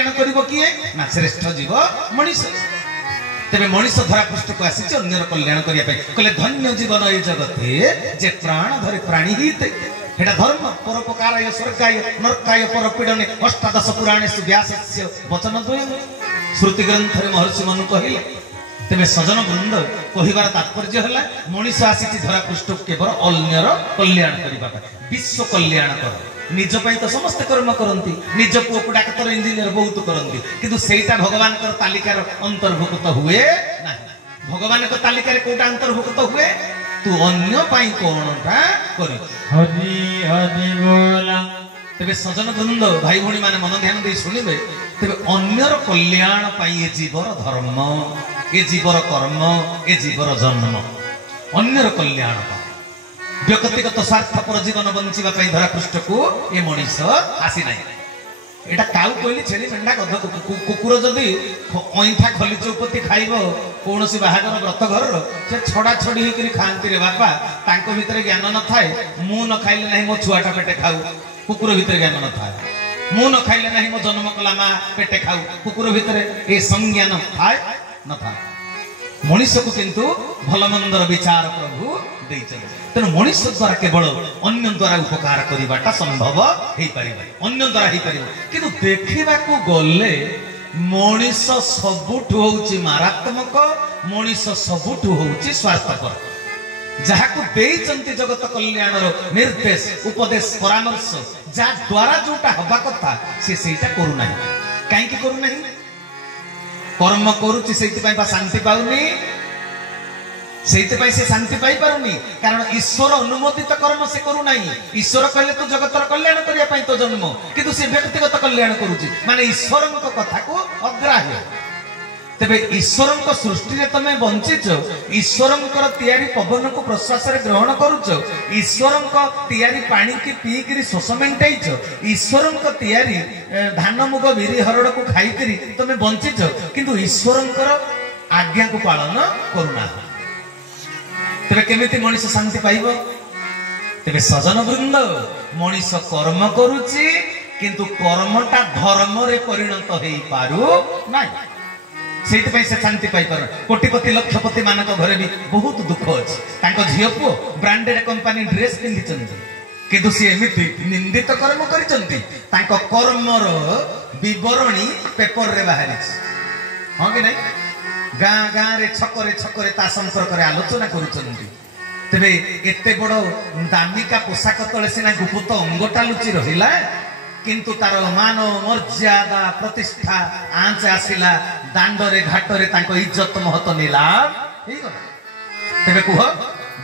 कल्याण करिबो किए ना श्रेष्ठ जीव मनीष तेरे मनीष धरा पृष्ठ को आसी अन्यर कल्याण करिया पे कहले धन्य जीवन ए जगते जे प्राण धरे प्राणी हिते हेटा धर्म परोपकाराय स्वर्गाय नरकाय परपीडने अष्टादश पुराणेषु व्यासस्य वचन द्वयम् श्रुति ग्रंथ रे महर्षि मनु कहिले तेरे सजन वृंद कहिबार तात्पर्य हला मनीष आसी धरा पृष्ठ केवल अन्यर कल्याण करिबा विश्व कल्याण कर निज पई तो समस्त कर्म करंती निज पुओ को डाक्टर इंजीनियर बहुत करंती किंतु सेटा भगवान कर तालिकार अंतर्भुक्त हुए नाही भगवान को तालिकार कोटा अंतर्भुक्त हुए तू अन्य पई कोनटा करि हरि हरि बोला तेबे सजन वृंद भाई भणी माने मन ध्यान दे सुनिबे तेबे अन्यर कल्याण पई ए जीवर धर्म ए जीवर कर्म ए जीवर जन्म अन्यर कल्याण व्यक्तिगत स्वार्थपर जीवन बंचिबा पई धरा पृष्ठ को ए मनीष आसी नाही एटा काउ कहली छेली मेंढा गध कुकुर जदि अइठा खली चौपति खाइबो कोनोसी बाहागर व्रत घर से छड़ा छड़ी हेकरी खांती रे बापा तांको भितरे ज्ञान न थाए मु न खाइले नाही मो छुआटा पेटे खाऊ कुकुर भितरे ज्ञान न थाए मु न खाइले नाही मो जन्म कला मा पेटे खाऊ कुकुर भितरे ए संज्ञान थाए न थाए मनीष को किंतु भल मंदर विचार प्रभु देइछन तेन मनीष द्वारा केवल अन्य द्वारा उपकार करिबाटा संभव हेई परिबा अन्य द्वारा हेई परिबा किंतु देखिबा को गले मनीष सबुठु होउची मारात्मक मनीष सबुठु होउची स्वार्थपर जहा को देइचंती जगत कल्याण रो निर्देश उपदेश परामर्श जा द्वारा जोटा हबा कथा से सेटा करू नाही काहे की करू नाही कर्म करूची सेति पई बा शांति पाउनी सेति पई से शांति पाई पारुनी कारण ईश्वर अनुमोदित कर्म से करू नाही ईश्वर कहले तो जगतर कल्याण करिया पई तो जन्म किंतु से व्यक्तिगत कल्याण करूची माने ईश्वरक कथा को अग्राह्य तेबे ईश्वरक सृष्टि रे तमे बंचिच ईश्वरकर तयारी पवन को प्रश्वास रे ग्रहण करूच ईश्वरक तयारी पानी की पी करी शोष मेंटाइच ईश्वरक तयारी धान मुग बिरी हरड़ को खाई करी तमे बंचिच किंतु ईश्वरकर आज्ञा को पालन करूना तेबे केमिति मनीष शांति पाइबो तेबे सजन वृंद मनीष कर्म करूची किंतु कर्मटा धर्म रे परिणत हेई पारु नाही सेति पई से शांति पाई पर कोटिपति लक्षपति मानक घरे भी बहुत दुख अछि तांको झियो पु ब्रांडेड कंपनी ड्रेस पिंधि चंदी किंतु से एमिति निंदित कर्म करि चंदी तांको कर्मर विवरणी पेपर रे बाहरी हां कि नै गां गां रे छकरे ता संपर्क रे आलोचना करू चंदी तबे एते बडो दामिका पोशाक तळे सिना गुप्त अंगटा लुचि रहिला किंतु तार मान मर्यादा प्रतिष्ठा आंच आसिला दांडरे घाटरे तांको इज्जत महत नीलाम ठीक तेबे कुह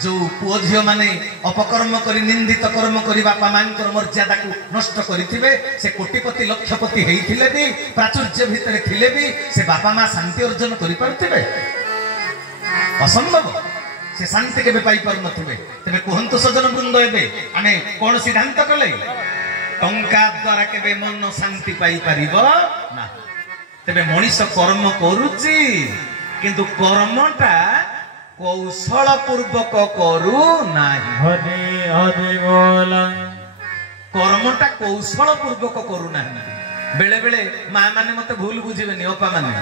जो पुओ झियो माने अपकर्म करी निंदित कर्म करी बापा मांकर मर्यादा को नष्ट करिथिबे से कोटिपति लक्षपति हेइथिले भी प्राचुर्य भितरे थिले भी से बापा मां शांति अर्जन करि परथिबे असंभव से शांति केबे पाई पर नथिबे तेबे कुहंतु सजन वृंद एबे आमे कोन सिद्धांत कले टंका द्वारा केबे मन शांति पाई परिबो ना तेबे मनीष कर्म करूची किंतु कर्मटा कौशल पूर्वक करू नाही हरि हरि बोला कर्मटा कौशल पूर्वक करू नाही बेले बेले मां माने मते भूल बुझिबेनी अपा माने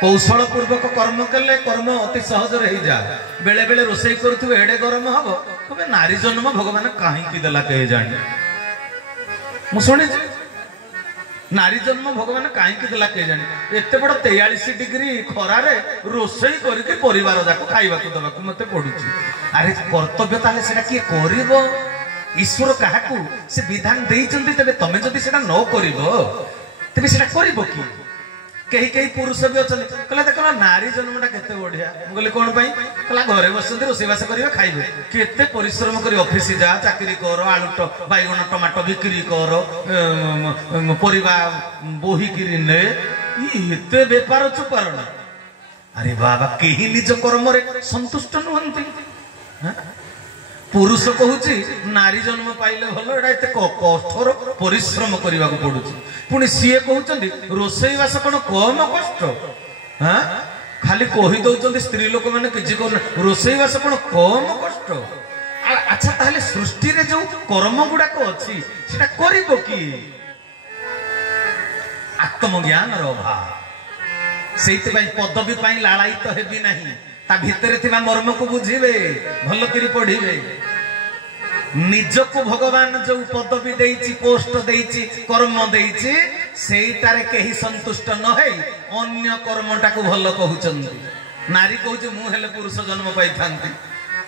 कौशल पूर्वक कर्म कले कर्म अति सहज रही जा बेले बेले रोसई करथु एडे गरम हबो तबे नारी जन्म भगवान काहे की देला कहे जाने मु सुनि नारी जन्म भगवान काहे की देला कहे जाने एते बड़ 43 डिग्री खरा रे रोसई करके परिवार जाको खाइबा को दबा को मते पडुची अरे कर्तव्य ताले सेटा की करिवो ईश्वर काहाकू से विधान देइचंती तबे तमे जदी सेटा न करिवो तबे सेटा करिवो की कहीं कहीं पुरुष भी अच्छा कहला देखला नारी जन्मटा केते बढ़िया बोले कोन पई कहला घरे बसते रोसेबास करियो खाइबे केते परिश्रम करी ऑफिस जा चाकरी कर आलू बैगन टमाटो बिक्री कर परिवा बोही किरी ने एते व्यापार चुपारण अरे बाबा केही निज कर्म रे संतुष्ट नहंती पुरुष कहूची नारी जन्म पाइले भलो एटा एते कठोर परिश्रम करबा को पडुची पुनी सीए कहउचंदी रोसई वास कोन कम कष्ट हां खाली कहि दउचंदी स्त्री लोक माने किछि कोन रोसई वास कोन कम कष्ट अच्छा ताले सृष्टि रे जो कर्म गुडा को अछि सेटा करिबो की ଆତ୍ମଜ୍ଞାନର ଅଭାବ। ସେଇଥିପାଇଁ ପଦବୀ ପାଇଁ ଲାଳାୟିତ ହେବି ନାହିଁ, ତା ଭିତରେ ଥିବା ମର୍ମକୁ ବୁଝିବେ, ଭଲ କରି ପଢିବେ। ନିଜକୁ ଭଗବାନ ଯୋଉ ପଦବୀ ଦେଇଛି, ପୋଷ୍ଟ ଦେଇଛି, କର୍ମ ଦେଇଛି, ସେଇଟାରେ କେହି ସନ୍ତୁଷ୍ଟ ନ ହେଇ ଅନ୍ୟ କର୍ମଟାକୁ ଭଲ କହୁଛନ୍ତି। ନାରୀ କହୁଛି ମୁଁ ହେଲେ ପୁରୁଷ ଜନ୍ମ ପାଇଥାନ୍ତି,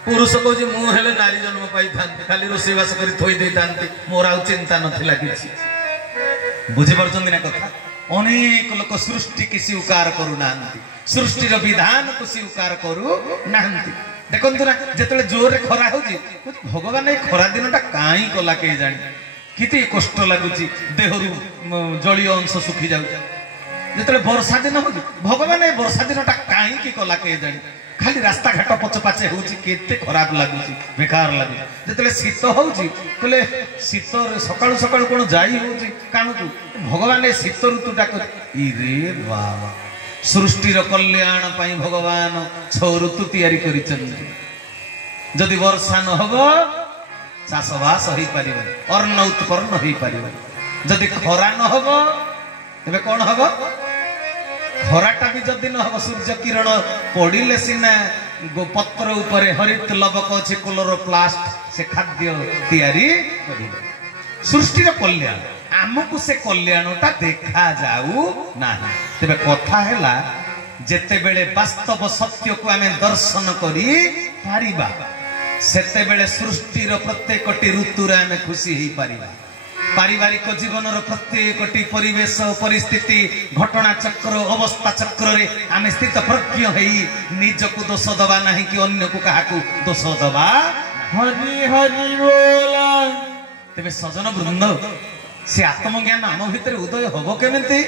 ପୁରୁଷ କହୁଛି ମୁଁ ହେଲେ ନାରୀ ଜନ୍ମ ପାଇଥାନ୍ତି, ଖାଲି ରୋଷେଇବାସ କରି ଥୋଇ ଦେଇଥାନ୍ତି, ମୋର ଆଉ ଚିନ୍ତା ନଥିଲା କିଛି। ବୁଝିପାରୁଛନ୍ତି ନା କଥା? ଅନେକ ଲୋକ ସୃଷ୍ଟିକି ସ୍ୱୀକାର କରୁନାହାନ୍ତି, ସୃଷ୍ଟିର ବିଧାନକୁ ସ୍ୱୀକାର କରୁନାହାନ୍ତି। ଦେଖନ୍ତୁ ନା, ଯେତେବେଳେ ଜୋରରେ ଖରା ହଉଛି, ଭଗବାନ ଏ ଖରା ଦିନଟା କାହିଁ କଲା କେହି ଜାଣି, କେତେ କଷ୍ଟ ଲାଗୁଛି, ଦେହରୁ ଜଳୀୟ ଅଂଶ ଶୁଖି ଯାଉଛି। ଯେତେବେଳେ ବର୍ଷା ଦିନ ହଉଛି, ଭଗବାନ ଏ ବର୍ଷା ଦିନଟା କାହିଁକି କଲା କେହି ଜାଣି, ଖାଲି ରାସ୍ତାଘାଟ ପଛପାଛେ ହଉଛି, କେତେ ଖରାପ ଲାଗୁଛି, ବେକାର ଲାଗୁଛି। ଯେତେବେଳେ ଶୀତ ହଉଛି, କହିଲେ ଶୀତରେ ସକାଳୁ ସକାଳୁ କଣ ଯାଇ ହଉଛି କାଣକୁ, ଭଗବାନ ଏ ଶୀତ ଋତୁଟା ଇରେ ବାବା, ସୃଷ୍ଟିର କଲ୍ୟାଣ ପାଇଁ ଭଗବାନ 6 ଋତୁ ତିଆରି କରିଛନ୍ତି। ଯଦି ବର୍ଷା ନ ହବ ଚାଷବାସ ହେଇପାରିବନି, ଅନ୍ନ ଉତ୍ପନ୍ନ ହେଇପାରିବନି। ଯଦି ଖରା ନ ହବ ତେବେ କଣ ହବ? ଖରାଟା ବି ଯଦି ନ ହବ, ସୂର୍ଯ୍ୟ କିରଣ ପଡିଲେ ସିନା ପତ୍ର ଉପରେ ହରିତ ଲବକ ଅଛି, କ୍ଲୋରୋପ୍ଲାଷ୍ଟ, ସେ ଖାଦ୍ୟ ତିଆରି କରିବ। ସୃଷ୍ଟିର କଲ୍ୟାଣ, ଆମକୁ ସେ କଲ୍ୟାଣଟା ଦେଖାଯାଉ ନାହିଁ। ତେବେ କଥା ହେଲା, ଯେତେବେଳେ ବାସ୍ତବ ସତ୍ୟକୁ ଆମେ ଦର୍ଶନ କରି ପାରିବା, ସେତେବେଳେ ସୃଷ୍ଟିର ପ୍ରତ୍ୟେକଟି ଋତୁରେ ଆମେ ଖୁସି ହେଇପାରିବା। ପାରିବାରିକ ଜୀବନର ପ୍ରତ୍ୟେକଟି ପରିବେଶ, ପରିସ୍ଥିତି, ଘଟଣା ଚକ୍ର, ଅବସ୍ଥା ଚକ୍ରରେ ଆମେ ସ୍ଥିତ ପ୍ରଜ୍ଞ ହେଇ ନିଜକୁ ଦୋଷ ଦବା ନାହିଁ କି ଅନ୍ୟକୁ କାହାକୁ ଦୋଷ ଦବା। ହରି ହରି ବୋଲ। ତେବେ ସଜନ ବୃନ୍ଦ, ସେ ଆତ୍ମଜ୍ଞାନ ଆମ ଭିତରେ ଉଦୟ ହବ କେମିତି?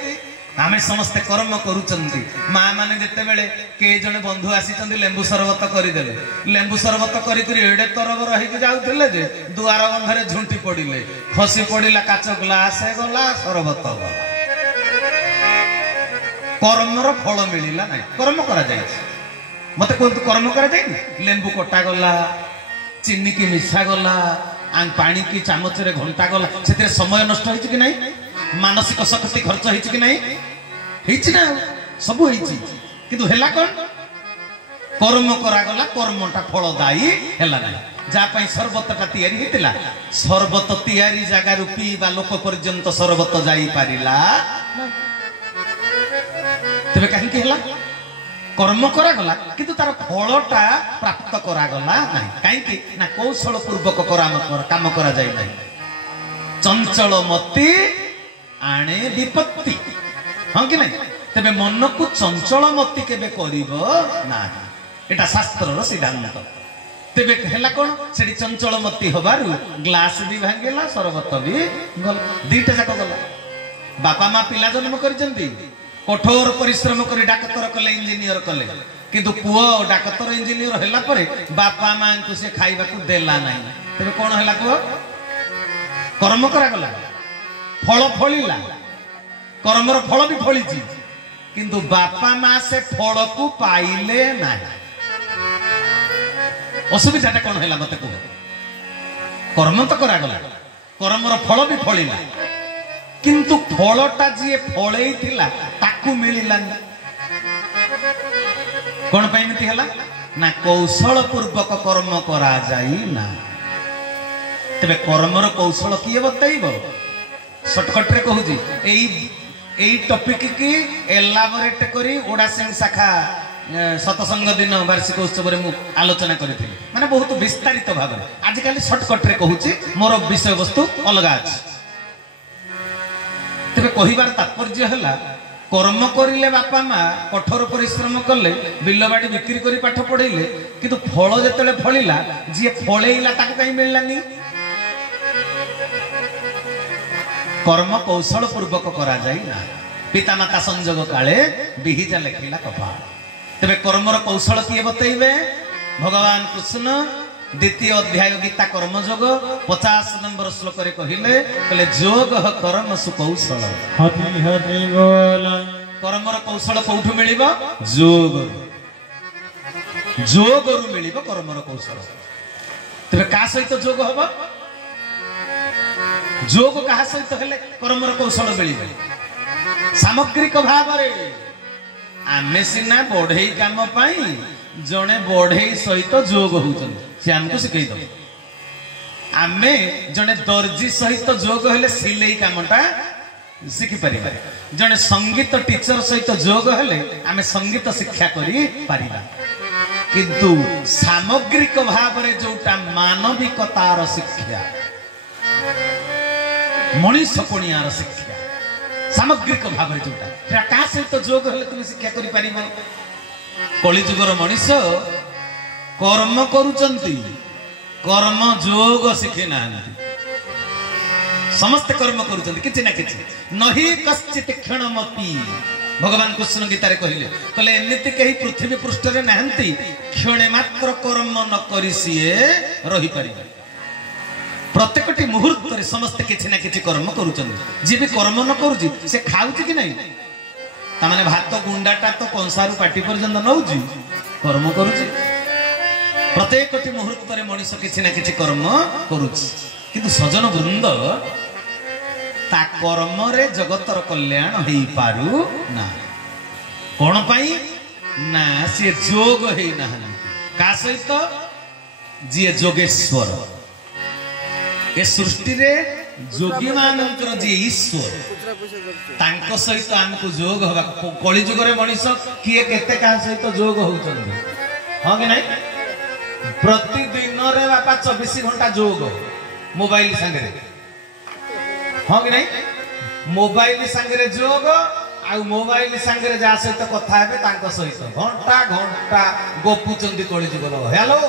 ଆମେ ସମସ୍ତେ କର୍ମ କରୁଛନ୍ତି। ମା ମାନେ ଯେତେବେଳେ କେହି ଜଣେ ବନ୍ଧୁ ଆସିଛନ୍ତି, ଲେମ୍ବୁ ସରବତ କରିଦେଲେ, ଲେମ୍ବୁ ସରବତ କରିକରି ଏଡେ ତରବର ହେଇକି ଯାଉଥିଲେ ଯେ ଦୁଆର ବନ୍ଧରେ ଝୁଣ୍ଟି ପଡିଲେ, ଖସି ପଡିଲା କାଚ ଗ୍ଲାସ ଗଲା, ସରବତ ଗଲା। କର୍ମର ଫଳ ମିଳିଲା ନାହିଁ। କର୍ମ କରାଯାଇଛି, ମତେ କୁହନ୍ତୁ, କର୍ମ କରାଯାଇନି? ଲେମ୍ବୁ କଟା ଗଲା, ଚିନି କି ମିଶା ଗଲା, ପାଣି କି ଚାମଚରେ ଘଣ୍ଟା ଗଲା, ସେଥିରେ ସମୟ ନଷ୍ଟ ହେଇଛି କି ନାହିଁ? ମାନସିକ ଶକ୍ତି ଖର୍ଚ୍ଚ ହେଇଛି କି ନାହିଁ? ହେଇଛି ନା, ସବୁ ହେଇଛି। କିନ୍ତୁ ହେଲା କଣ? କର୍ମ କରାଗଲା, କର୍ମଟା ଫଳଦାୟୀ ହେଲା ନାହିଁ। ଯାହା ପାଇଁ ସରବତଟା ତିଆରି ହେଇଥିଲା, ସରବତ ତିଆରି ଜାଗାରୁ ପିଇବା ଲୋକ ପର୍ଯ୍ୟନ୍ତ ସରବତ ଯାଇପାରିଲା। ତେବେ କାହିଁକି ହେଲା? କର୍ମ କରାଗଲା, କିନ୍ତୁ ତାର ଫଳଟା ପ୍ରାପ୍ତ କରାଗଲା ନାହିଁ। କାହିଁକି ନା କୌଶଳ ପୂର୍ବକ କାମ କରାଯାଇ ନାହିଁ। ଚଞ୍ଚଳ ମତି ଆଣେ ବିପତ୍ତି, ହଁ କି ନାହିଁ? ତେବେ ମନକୁ ଚଞ୍ଚଳ ମତି କେବେ କରିବ ନାହିଁ, ଏଟା ଶାସ୍ତ୍ରର ସିଦ୍ଧାନ୍ତ। ତେବେ ହେଲା କଣ? ସେଠି ଚଞ୍ଚଳ ମତି ହବାରୁ ଗ୍ଲାସ ବି ଭାଙ୍ଗିଲା, ସରବତ ବି ଗଲା, ଦିଟା ଯାକ ଗଲା। ବାପା ମା ପିଲା ଜନ୍ମ କରିଛନ୍ତି, କଠୋର ପରିଶ୍ରମ କରି ଡାକ୍ତର କଲେ, ଇଞ୍ଜିନିୟର କଲେ, କିନ୍ତୁ ପୁଅ ଡାକ୍ତର ଇଞ୍ଜିନିୟର ହେଲା ପରେ ବାପା ମାଙ୍କୁ ସେ ଖାଇବାକୁ ଦେଲା ନାହିଁ। ତେବେ କଣ ହେଲା କୁହ? କର୍ମ କରାଗଲା, ଫଳ ଫଳିଲା, କର୍ମର ଫଳ ବି ଫଳିଛି, କିନ୍ତୁ ବାପା ମା ସେ ଫଳକୁ ପାଇଲେ ନାହିଁ। ଅସୁବିଧାଟା କଣ ହେଲା ମତେ କୁହ? କର୍ମ ତ କରାଗଲା, କର୍ମର ଫଳ ବି ଫଳିଲା, କିନ୍ତୁ ଫଳଟା ଯିଏ ଫଳେଇଥିଲା ତାକୁ ମିଳିଲାନି। କଣ ପାଇଁ ଏମିତି ହେଲା? ନା କୌଶଳ ପୂର୍ବକ କର୍ମ କରାଯାଇ ନା। ତେବେ କର୍ମର କୌଶଳ କିଏ ବତେଇବ? ସର୍ଟକଟରେ କହୁଛି, ଏଇ ଟପିକ କି ଏଲାବୋରେଟ କରି ଓଡାସିଂ ଶାଖା ସତସଙ୍ଗ ଦିନ ବାର୍ଷିକ ଉତ୍ସବରେ ମୁଁ ଆଲୋଚନା କରିଥିଲି, ମାନେ ବହୁତ ବିସ୍ତାରିତ ଭାବରେ। ଆଜିକାଲି ସର୍ଟକଟରେ କହୁଛି, ମୋର ବିଷୟବସ୍ତୁ ଅଲଗା ଅଛି। ତେବେ କହିବାର ତାତ୍ପର୍ଯ୍ୟ ହେଲା, କର୍ମ କରିଲେ ବାପା ମା, କଠୋର ପରିଶ୍ରମ କଲେ, ବିଲବାଡି ବିକ୍ରି କରି ପାଠ ପଢେଇଲେ, କିନ୍ତୁ ଫଳ ଯେତେବେଳେ ଫଳିଲା, ଯିଏ ଫଳେଇଲା ତାକୁ କାହିଁ ମିଳିଲାନି? କର୍ମ କୌଶଳ ପୂର୍ବକ କରାଯାଇ ନା। ପିତାମାତା ସଂଯୋଗ କାଳେ ବିହିଜା ଲେଖିଲା କପାଳ। ତେବେ କର୍ମର କୌଶଳ କିଏ ବତେଇବେ? ଭଗବାନ କୃଷ୍ଣ ଦ୍ୱିତୀୟ ଅଧ୍ୟାୟ ଗୀତା କର୍ମଯୋଗ 50 ନମ୍ବର ଶ୍ଲୋକରେ କହିଲେ, ଯୋଗ କର୍ମ ସୁକୌଶଳ। ହରି ହରି ବୋଲ। କର୍ମର କୌଶଳ କୋଉଠୁ ମିଳିବ? ଯୋଗରୁ ମିଳିବ କର୍ମର କୌଶଳ। ତେବେ କାହା ସହିତ ଯୋଗ ହବ? ଯୋଗ କାହା ସହିତ ହେଲେ କର୍ମର କୌଶଳ ମିଳିବ? सामग्रिक भाव आमे सिना बढ़ई काम जड़े बढ़ई सहित जोग होती सी आमको शिखई दब आमे जड़े दर्जी सहित जोग हेले सिलाई कामटा शिखिपर जड़े संगीत टीचर सहित जोग हेले आमे संगीत शिक्षा करी पारिबा किंतु सामग्रिक भाव जोटा मानविकतार शिक्षा मनीष कोणियार शिक्षा सामग्रिक भाव जोटा क्या सहित जोग हेले तुम शिक्षा करी पारिबो कलिजुगर मनीष कर्म करुचंती कर्म जोग शिखी ना समस्त कर्म करुचंती किछि ना किछि नहि कश्चित क्षणमपि भगवान कृष्ण गीतारे कहिले कले एमिति कही पृथ्वी पृष्ठ रे नाहंती क्षणे मात्र कर्म न करी सिए रही परिबे प्रत्येकटी मुहूर्त रे समस्त किछि ना किछि कर्म करुचंती जे भी कर्म न करूची से खाउची कि नहीं तामाने भात गुंडाटा तो कंसारू पाटी पर्यंत नौची कर्म करूची प्रत्येकटी मुहूर्त रे मनीष किछि ना किछि कर्म करूची किंतु सजन वृंद ता कर्म रे जगतर कल्याण हेई पारु ना कोन पई ना से जोग हेई ना का सहित जी जोगेश्वर ए सृष्टि रे जोगी मानकर जी ईश्वर तांको सहित हमको जोग हवा कली जुग रे मनीष किए केते का सहित जोग होउचंदी हां कि नहीं प्रतिदिन रे बापा 24 घंटा जोग मोबाइल संगे हाँ कि नहीं मोबाइल संगे जोग आ मोबाइल संगे जा सहित कथा हेबे तांको सहित घंटा घंटा गपुचंदी कली जुग हेलो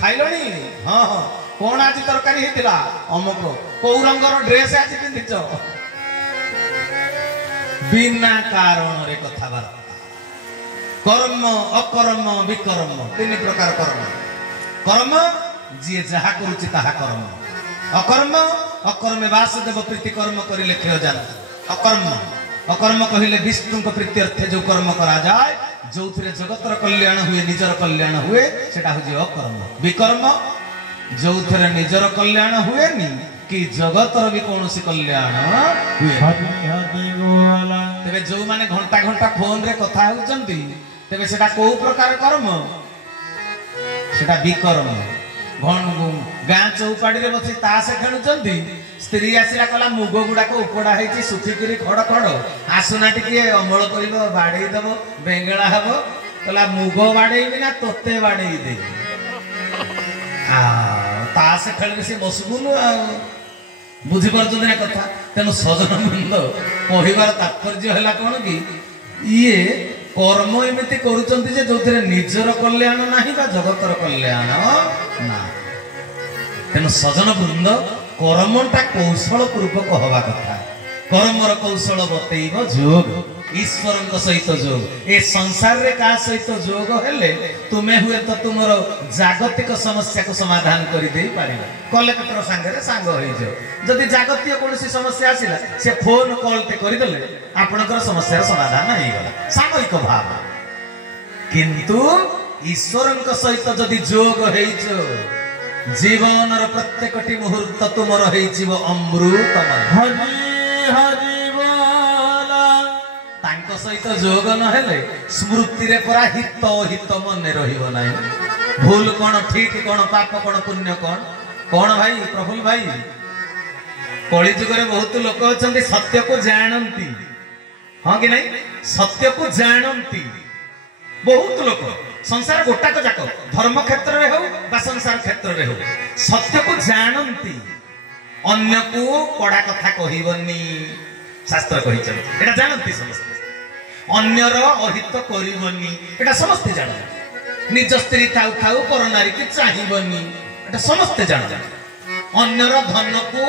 खाइलणी हाँ हाँ कौन आज तरकारी हेतिला अमुक कौ रंगर ड्रेस आज पिंधिच बिना कारण रे कथाबार्ता कर्म अकर्म विकर्म तीन प्रकार कर्म कर्म जी जहा करुची ताहा कर्म अकर्म अकर्मे वासुदेव प्रीति कर्म करिले क्षय जान अकर्म अकर्म कहिले विष्णु को प्रीति अर्थे जो कर्म करा जाए जो थिरे जगतर कल्याण हुए निजर कल्याण हुए सेटा हो जे अकर्म विकर्म जो थिरे निजर कल्याण हुए नी कि जगतर भी कोनोसी कल्याण हुए तबे जो माने घंटा घंटा फोन रे कथा होचंती तबे सेटा को प्रकार कर्म सेटा विकर्म गाँ चौपाड़ी रे बसी ताश खेलुचंती स्त्री आसिला कला मुग गुड़ाक उपड़ा है सुखिकी खड़ खड़ आसुना टिके अमल कर बाड़े दब बेंगेला हम कला मुग बाड़ेबी ना तोते बाड़े दे ताश खेल से बसबुनु बुझीपार ना कथा तेणु सजन बृंद कहबार तात्पर्य है कौन कि ये कर्म एमती करुचंती जे जो निजर कल्याण नाही बा जगतर कल्याण ना तेणु सजन वृंद कर्मटा कौशल पूर्वक हवा कथा कर्मर कौशल बतैब जोग ईश्वर सहित जोग ए संसार रे का सहित जोग हेले तुमे हुए तो तुमर जागतिक समस्या को समाधान करि देई पारिबा कलेक्टर संगे रे सांग होई जो जदि जागतिक कोनसी समस्या आसिला से फोन कॉल ते करि देले आपनकर समस्या समाधान हेई गला सामयिक भाव किंतु ईश्वर सहित जदि जोग हेई जो जीवन प्रत्येकटी मुहूर्त तुमर हेइजिव अमृतमय हरि हरि बोला तांको सहित जोग न हेले स्मृति रे परा हित हित मन रहिबो नाही भूल कोन ठीक कोन पाप कोन पुण्य कोन भाई प्रफुल्ल भाई कली जुग रे बहुत लोक अछंती सत्य को जानंती हां कि नहीं सत्य को जानंती बहुत लोक संसार गोटाक जाक धर्म क्षेत्र रे हो बा संसार क्षेत्र रे हो सत्य को जानंती अन्य को कड़ा कथा कहिबनी शास्त्र कहि चल एटा जानंती समस्त अन्यर अहित करिबनी एटा समस्त जान निज स्त्री थाउ थाउ पर नारी के चाहिबनी एटा समस्त जान अन्यर धन को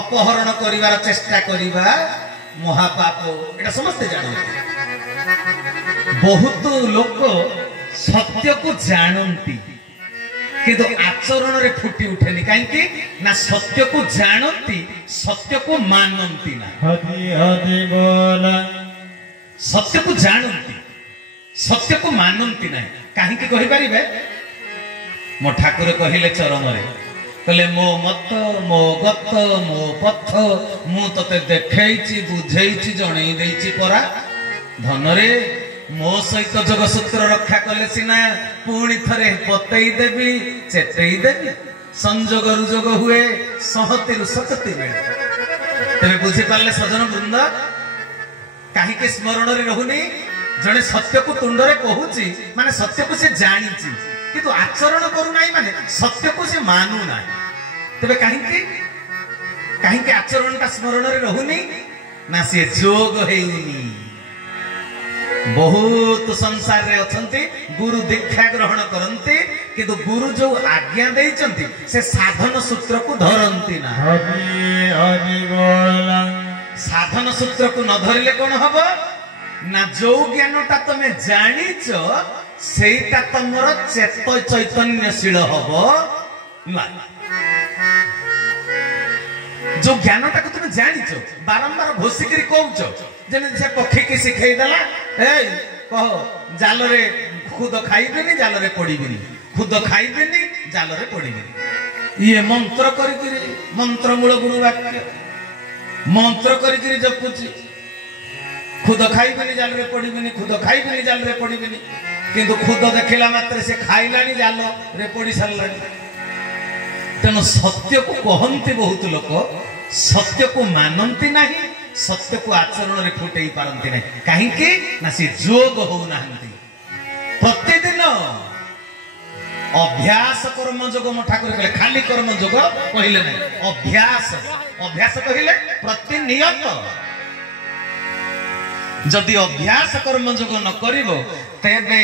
अपहरण करिवार चेष्टा करिबा महापाप एटा समस्त जान बहुत लोक सत्य को जानती किंतु आचरण रे फुटी उठेनी कहीं ना सत्य को जानती सत्य को मानती ना हरि हरि बोला सत्य को जानती सत्य को मानती ना कहीं कहि परिबे मो ठाकुर कहिले चरण रे कहले मो मत मो गत मो पथ मु तते देखैछि बुझैछि जणै दैछि परा धन रे मो सहित जोगसूत्र रक्षा कले सिना पुणी थरे बतई देवी चेतई देवी संजोग रुजोग हुए सहति सकति मिले तेरे बुझी पाले सजन वृंद कहीं स्मरण रे रहुनी जड़े सत्य को तुंडरे कहूची माने सत्य को से जानी किंतु आचरण करू नाही माने सत्य को से मानू नाही तेरे कहीं आचरण का स्मरण रे रहुनी ना से जोग हेउनी बहुत संसार रे अछंती गुरु दीक्षा ग्रहण करंती किंतु गुरु जो आज्ञा देइचंती से साधन सूत्र को धरंती ना साधन सूत्र को न धरिले कोन हबो ना जो ज्ञानटा तमे जानिच सेटा तमर चेत चैतन्यशील हबो ना जो ज्ञानटा को तुम जानिच बारंबार घोषिकरी कहउछ जेने से पक्षी के सिखै देला ए कह जाल रे खुद खाइबेनी जाल रे पड़ीबेनी खुद खाइबेनी जाल रे पड़ीबेनी ये मंत्र करी मंत्र मूल गुरु वाक्य मंत्र करी जपुची खुद खाइबेनी जाल रे पड़ीबेनी खुद खाइबेनी जाल रे पड़ीबेनी किंतु खुद देखला मात्र से खाइलानी जाल रे पड़ी सारलानी तेणु सत्य को कहंती बहुत लोक सत्य को मानती नहीं सत्य को आचरण रे फुटई पारंती नहीं कहीं ना से जोग हो नाहंती प्रतिदिन अभ्यास कर्म जोग म ठाकुर कहले खाली कर्म जोग कहले नहीं अभ्यास अभ्यास कहले प्रतिनियत जदि अभ्यास कर्म जोग न करिवो तेबे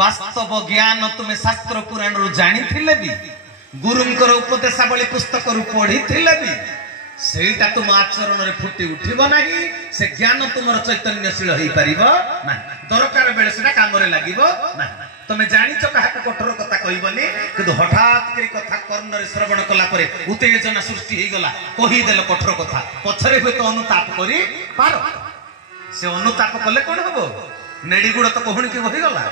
वास्तव ज्ञान तुमे शास्त्र पुराण रु जानि थिले भी गुरुंकर उपदेशावली पुस्तक रु पढ़ी थिले भी सेटा तुम आचरण रे फुटी उठिबो नाही से ज्ञान तुमर चैतन्यशील होई परिबो ना दरकार बेले सेटा काम रे लागिबो ना तमे जानिच काहा को कठोर कथा कहिबनी किंतु हठात करी कथा कर्ण रे श्रवण कला परे उत्तेजना सृष्टि होई गला कहि देले कठोर कथा पछरे होय तो अनुताप करी पारो से अनुताप कले कोन हबो नेडी गुड तो कहूनी के होई गला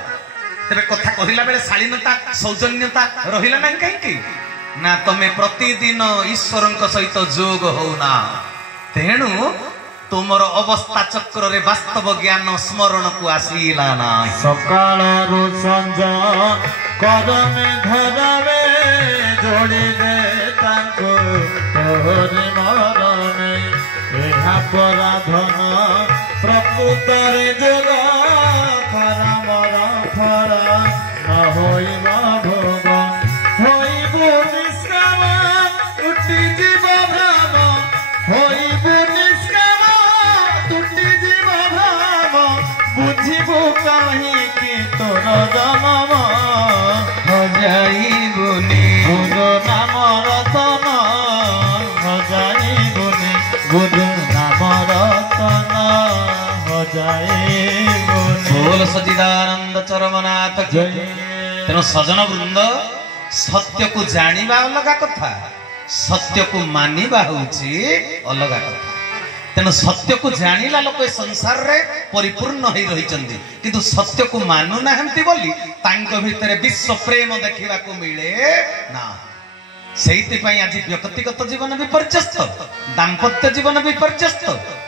तबे कथा कहिला बेले शालीनता सौजन्यता रहिला नाही काहे ना तमे प्रतिदिन ईश्वर सहित जोग होना तेणु तुमर अवस्था चक्र रे वास्तव ज्ञान स्मरण को आसीला ना सकाळ रु संज करमे धरमे जोड़ी दे ताको तोहरे मरमे एहा पराधन प्रकृत रे जोग खरा मर खरा न होइबा भोग होइबो निष्काम उठी जीव भ्रम होइबो निष्काम टूटी जीव भ्रम बुझिबो कहीं कि तोर जन्म हो जाइबुनी गुरु नाम रतन हो जाइबुनी गुरु नाम रतन हो जाइबुनी बोल सच्चिदानंद चरमनाथ जय तेणु सजन वृंद सत्य को जानिबा अलग कथा सत्य को मानिबा होची अलग कथा तेणु सत्य को जानिला लोक संसार रे परिपूर्ण होई रहिचंदी किंतु सत्य को मानु नाहंती बोली तांको भितरे विश्व प्रेम देखिबा को मिले ना सेहिति पई आज व्यक्तिगत जीवन विपर्यस्त दाम्पत्य जीवन विपर्यस्त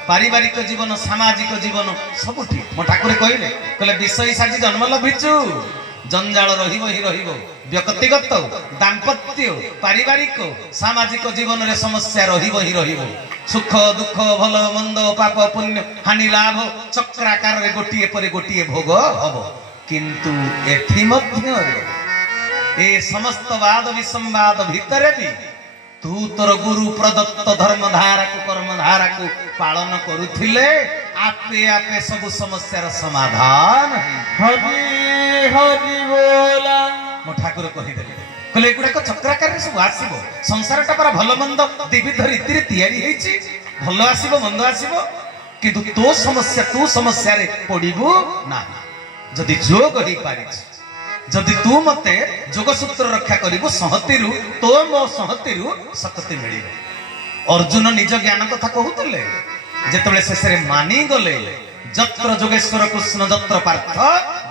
पारिवारिक जीवन सामाजिक जीवन सबुठी मो ठाकुर कहले विषय साजी जन्म लभिचु जंजाल रहिबो ही रहिबो व्यक्तिगत दाम्पत्य पारिवारिक सामाजिक जीवन रे समस्या रहिबो ही रहिबो सुख दुख भल मंद पाप पुण्य हानि लाभ चक्राकार रे गोटिए परे गोटिए भोग हबो किंतु एथि मध्य रे ए समस्त वाद विसंवाद भितरे भी तू तोर गुरु प्रदत्त धर्म धारा को कर्म धारा को पालन करुथिले आपे आपे सब समस्यार समाधान हरि हरि बोला मो ठाकुर कहिदेले कहले एगुडा को चक्राकार रे सब आसीबो संसारटा पर भल मंद विविध रीति रे तयारी हेछि भल आसीबो मंद आसीबो किंतु तो समस्या रे पडिबो ना जदि जोग होई पारिछ जदि तू मते जोगसूत्र रक्षा करिबो सहतिरु तो मो सहतिरु शक्ति मिलिबो अर्जुन निज ज्ञान कथा कहूतले जेतबेले शेषरे मानी गले जत्र जोगेश्वर कृष्ण जत्र पार्थ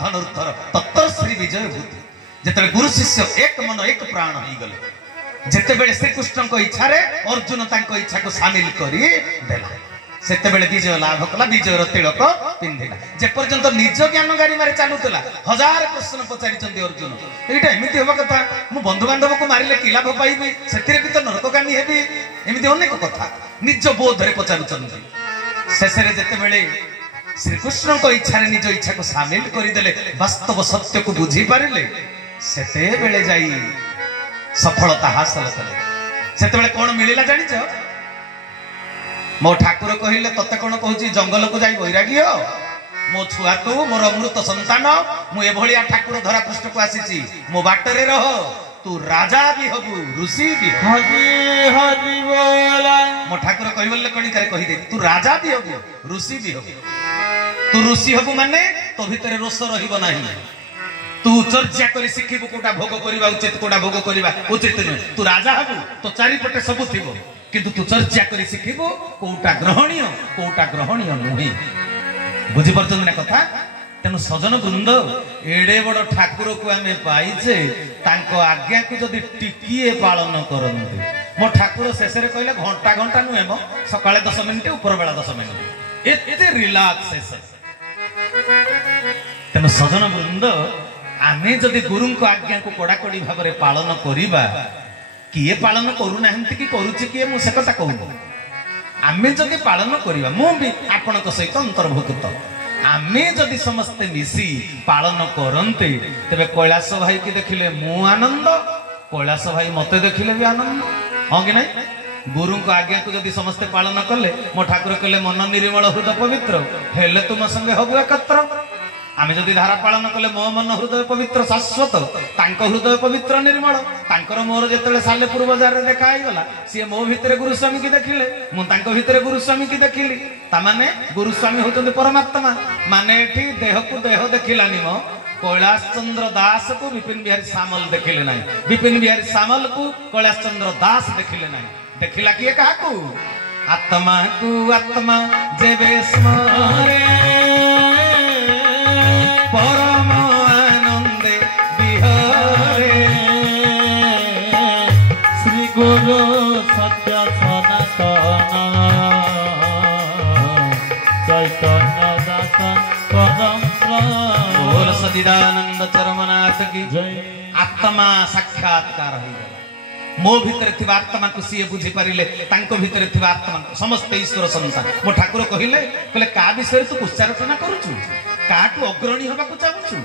धनुर्धर तत्र श्री विजय भूति जेतबेले गुरु शिष्य एक मन एक प्राण होई गले ଯେତେବେଳେ ଶ୍ରୀକୃଷ୍ଣଙ୍କ ଇଚ୍ଛାରେ ଅର୍ଜୁନ ତାଙ୍କ ଇଚ୍ଛାକୁ ସାମିଲ କରି ଦେଲା ସେତେବେଳେ ବିଜୟ ଲାଭ କଲା ବିଜୟର ତିଳକ ପିନ୍ଧିଲା ଯେପର୍ଯ୍ୟନ୍ତ ନିଜ ଜ୍ଞାନ ଗାରିମାରେ ଚାଲୁଥିଲା ହଜାର ପ୍ରଶ୍ନ ପଚାରିଛନ୍ତି ଅର୍ଜୁନ ଏଇଟା ଏମିତି ହେବା କଥା ମୁଁ ବନ୍ଧୁବାନ୍ଧବକୁ ମାରିଲେ କି ଲାଭ ପାଇବି ସେଥିରେ ବି ତ ନରକଗାମୀ ହେବି ଏମିତି ଅନେକ କଥା ନିଜ ବୋଧରେ ପଚାରୁଛନ୍ତି ଶେଷରେ ଯେତେବେଳେ ଶ୍ରୀକୃଷ୍ଣଙ୍କ ଇଚ୍ଛାରେ ନିଜ ଇଚ୍ଛାକୁ ସାମିଲ କରିଦେଲେ ବାସ୍ତବ ସତ୍ୟକୁ ବୁଝିପାରିଲେ ସେତେବେଳେ ଯାଇ ସଫଳତା ହାସଲ କଲେ ସେତେବେଳେ କଣ ମିଳିଲା ଜାଣିଛ ମୋ ଠାକୁର କହିଲେ ତତେ କଣ କହୁଛି ଜଙ୍ଗଲକୁ ଯାଇ ବୈରାଗୀ ହୋ ମୋ ଛୁଆ ତୁ ମୋର ଅମୃତ ସନ୍ତାନ ମୁଁ ଏଭଳିଆ ଠାକୁର ଧରା ପୃଷ୍ଠକୁ ଆସିଛି ମୋ ବାଟରେ ରହ ତୁ ରାଜା ବି ହବୁ ଋଷି ବି ହରି ହରି ବୋଲ ମୋ ଠାକୁର କହିବଲେ କଣିକାରେ କହିଦେ ତୁ ରାଜା ବି ହବୁ ଋଷି ବି ହବୁ ତୁ ଋଷି ହବୁ ମାନେ ତୋ ଭିତରେ ରୋଷ ରହିବ ନାହିଁ ତୁ ଚର୍ଚ୍ଚା କରି ଶିଖିବୁ କୋଉଟା ଭୋଗ କରିବା ଉଚିତ କୋଉଟା ଭୋଗ କରିବା ଉଚିତ ନୁହେଁ ତୁ ରାଜା ହବୁ ତୋ ଚାରିପଟେ ସବୁ ଥିବ କିନ୍ତୁ ତୁ ଚର୍ଚ୍ଚା କରି ଶିଖିବୁ କୋଉଟା ଗ୍ରହଣୀୟ ନୁହେଁ ବୁଝିପାରୁଛନ୍ତି ନା କଥା ତେଣୁ ସଜନ ବୃନ୍ଦ ଏଡେ ବଡ ଠାକୁରକୁ ଆମେ ପାଇଛେ ତାଙ୍କ ଆଜ୍ଞାକୁ ଯଦି ଟିକିଏ ପାଳନ କରନ୍ତି ମୋ ଠାକୁର ଶେଷରେ କହିଲେ ଘଣ୍ଟା ଘଣ୍ଟା ନୁହେଁ ମ ସକାଳେ 10 ମିନିଟ୍ ଉପରବେଳା 10 ମିନିଟ୍ ଏତେ ରିଲାକ୍ସ ତେଣୁ ସଜନ ବୃନ୍ଦ ଆମେ ଯଦି ଗୁରୁଙ୍କ ଆଜ୍ଞାକୁ କଡାକଡି ଭାବରେ ପାଳନ କରିବା କିଏ ପାଳନ କରୁନାହାନ୍ତି କି କରୁଛି କିଏ ମୁଁ ସେ କଥା କହୁନି ଆମେ ଯଦି ପାଳନ କରିବା ମୁଁ ବି ଆପଣଙ୍କ ସହିତ ଅନ୍ତର୍ଭୁକ୍ତ ଆମେ ଯଦି ସମସ୍ତେ ମିଶି ପାଳନ କରନ୍ତେ ତେବେ କୈଳାସ ଭାଇ କି ଦେଖିଲେ ମୁଁ ଆନନ୍ଦ କୈଳାସ ଭାଇ ମତେ ଦେଖିଲେ ବି ଆନନ୍ଦ ହଁ କି ନାଇଁ ଗୁରୁଙ୍କ ଆଜ୍ଞାକୁ ଯଦି ସମସ୍ତେ ପାଳନ କଲେ ମୋ ଠାକୁର କହିଲେ ମନ ନିର୍ମଳ ହୃଦୟ ପବିତ୍ର ହେଲେ ତୁମ ସଙ୍ଗେ ହବୁ ଏକତ୍ର ଆମେ ଯଦି ଧାରା ପାଳନ କଲେ ମୋ ମନ ହୃଦୟ ପବିତ୍ର ଶାଶ୍ୱତ ତାଙ୍କ ହୃଦୟ ପବିତ୍ର ନିର୍ମଳ ତାଙ୍କର ମୋର ଯେତେବେଳେ ସାଲେପୁର ବଜାରରେ ଦେଖା ହେଇଗଲା ସିଏ ମୋ ଭିତରେ ଗୁରୁସ୍ୱାମୀ କି ଦେଖିଲେ ମୁଁ ତାଙ୍କ ଭିତରେ ଗୁରୁସ୍ୱାମୀ କି ଦେଖିଲି ତାମାନେ ଗୁରୁସ୍ୱାମୀ ହଉଛନ୍ତି ପରମାତ୍ମା ମାନେ ଏଠି ଦେହକୁ ଦେହ ଦେଖିଲାନି ମୋ कैलाश चंद्र दास को विपिन बिहारी सामल देखिले नहीं विपिन बिहारी सामल को कैलाश चंद्र दास देखिले नहीं देखिला किए काकू आत्मा को आत्मा जेबे स्मरे परम आनंदे विहरे श्री गुरु सत्य सनातन चैतन्य दास परम बोल सच्चिदानंद चरमनाथ की जय आत्मा साक्षात्कार हो मो भितर थिबा आत्मा को सीए बुझी पारिले तांको भितर थिबा आत्मा समस्त ईश्वर संतान मो ठाकुर कहिले कहले का विषय तू उच्चारचना करूछु काटू अग्रणी होबाकू चाहूछु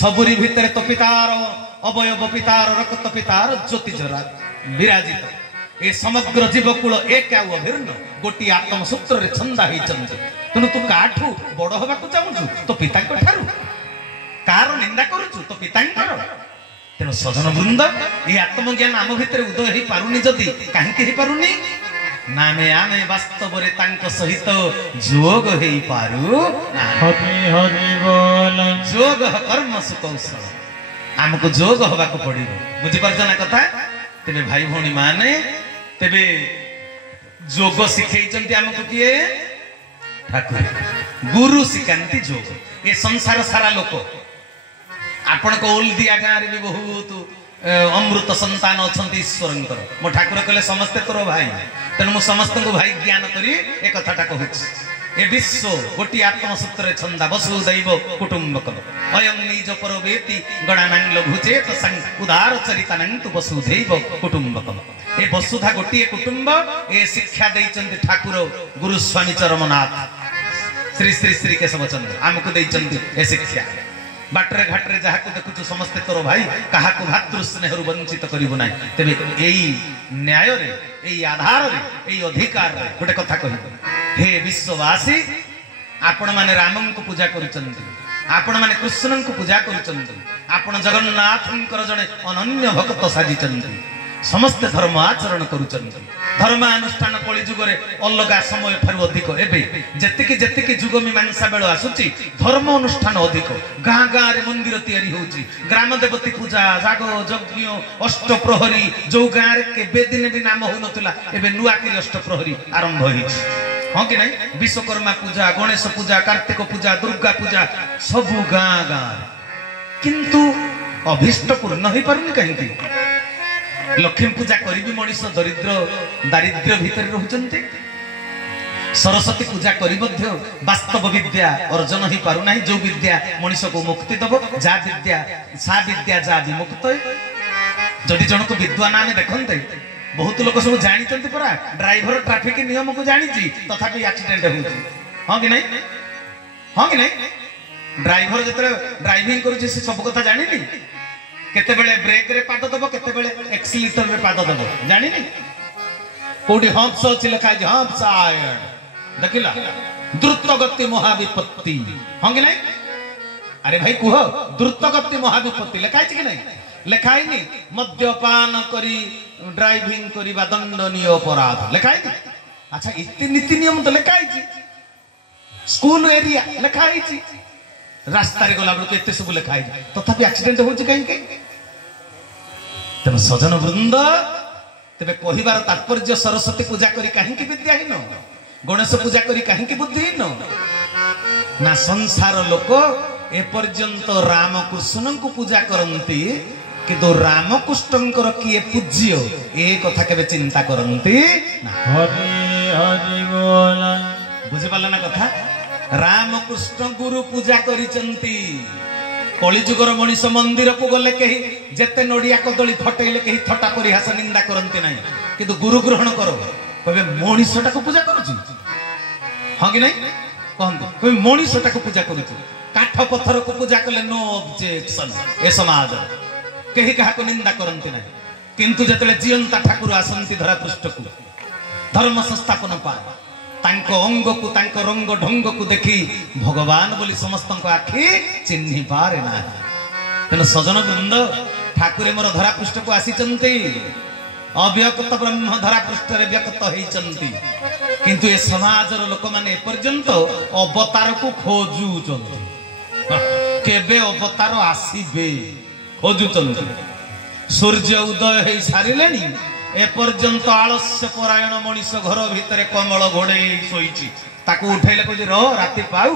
सबुरी भितर तो पितार अवयव पितार रक्त पितार ज्योति जरा विराजित ए समग्र जीवकूल एक आउ अभिन्न गोटी आत्म सूत्र रे छंदा होई चंद तेणु तू काठू बड़ होबाकू चाहूछु तो पिता को ठारू कार निंदा करूछु तो पितांकर तेणु सजन वृंद ये आत्मज्ञान आम भितर उदय हो पारुनी जदि कहीं हो पारुनी नामे आमे वास्तव रे तांको सहित जोग हो पारु हरि हरि बोल जोग कर्म सुकौशल आमको जोग होबाकू पड़िबो बुझी पारछ ना कथा तेबे भाई भौणी माने तेबे जोग सिखैचंती आमको किए ठाकुर गुरु सिकांती जोग ये संसार सारा लोक आपण को ओल्दिया गाँव भी बहुत अमृत संतान अच्छा ईश्वर मो ठाकुर कहले समस्ते तोर भाई तेणु मु समस्त को भाई ज्ञान करी एक कथाटा कहूँ ए विश्व गोटी आत्मसूत्र छंदा वसुदैव कुटुंबकम अयं निज परवेति गणानां लघुचेत उदार चरितानां तु वसुदैव कुटुंबकम ए वसुधा गोटी कुटुंब ए शिक्षा देइचंती ठाकुर गुरुस्वामी चरमनाथ श्री श्री श्री केशव चंद्र आमको देइचंती ए शिक्षा बाटरे घाटरे जहाँ को देखु समस्ते तोर भाई क्या भातृ स्नेह वंचित करू ना तेरे यही न्याय रे यही आधार रे यही अधिकार रे गोटे कथा कह हे विश्ववासी आपण माने रामन को पूजा करुचंती आपण माने कृष्णन को पूजा करुचंती आपण जगन्नाथंकर जने अनन्य भक्त साजिचंती समस्त धर्म आचरण करुचंती धर्मानुष्ठान कली जुगरे अलगा समय ठारू अधिक एबे जतिकी जतिकी जुग मीमांसा बेल आसुची धर्म अनुष्ठान अधिक गाँ गाँ रे मंदिर तैयारी होउची ग्राम देवती पूजा जाग यज्ञ अष्टप्रहरी जो गाँ रे केबे दिन भी नाम हो नथिला एबे नुआ के अष्टप्रहरी आरंभ होइची हां कि नहीं विश्वकर्मा पूजा गणेश पूजा कार्तिक पूजा दुर्गा पूजा सब गाँ गाँ किंतु अभिष्ट पूर्ण होई पारुनी कहीं लक्ष्मी पूजा करी मनीष दरिद्र दारिद्र्य भितर रहउचंती सरस्वती पूजा करी मध्य वास्तव विद्या अर्जन ही पारु नाही जो विद्या मनीष को मुक्ति दब जा विद्या सा विद्या जा विमुक्त जदि जन को विद्वान आमे देखंते बहुत लोक सब जानिचंती परा ड्राइवर ट्रैफिक नियम को जानिची तथापि एक्सीडेंट होउची हां कि नहीं हां कि नहीं ड्राइवर जतरे ड्राइविंग करूची से सब कथा जानिनी केते बेले ब्रेक रे पाद दबो केते बेले एक्सीलेटर रे पाद दबो जानिनी कोडी हम्प्स अछि लिखा जे हम्प्स आयन देखिला द्रुत गति महाविपत्ति हां कि नहीं अरे भाई कुह द्रुत गति महाविपत्ति लिखा अछि कि नहीं लिखाई नहीं मद्यपान करी ड्राइविंग करिबा दंडनीय अपराध लिखाई नहीं अच्छा इतनी नीति नियम तो लिखाई स्कूल एरिया लिखाई रास्ता रे गला बेलू एते सब लिखाई तथापि एक्सीडेंट होउची कहीं तेणु सजन वृंद तेरे कहिबार तात्पर्य सरस्वती पूजा करी कहीं विद्याहीन गणेश पूजा करी कहीं बुद्धिहीन ना संसार लोक एपर्यंत रामकृष्ण को पूजा करती किंतु रामकृष्ण किए पूज्य ए कथा के चिंता करती बुझी पाल ना कथा रामकृष्ण गुरु पूजा करिचंती कलिजुगर मनीष मंदिर को गले कहीं जेते नड़िया कदली फटेले कहीं थटा परिहास निंदा करती ना किंतु गुरु ग्रहण करो कहे मनीषटा को पूजा करुची हाँ कि नहीं कहते कहे मनीषटा को पूजा करुची काठ पत्थर को पूजा कले नो ऑब्जेक्शन ए समाज कहीं क्या निंदा करती ना किंतु जिते जीवंता ठाकुर आसती धरा पृष्ठ को धर्म संस्थापन पाए तांको अंग को तांको रंग ढंग को देखी भगवान बोली समस्त आखि चिन्ह पारे ना तेना सजन वृंद ठाकुरे मोर धरा पृष्ठ को आसीचंती अव्यक्त ब्रह्म धरा पृष्ठ रे व्यक्त होइचंती किंतु ए समाजर लोक माने पर्यंत अवतार को खोजुचंती केबे अवतार आसीबे खोजुचंती सूर्य उदय हे सारिलेनी एपर्यंत आलस्य परायण मनीष घर भितर कमल घोड़े शोची ताकू उठेले कह रो राति पाऊ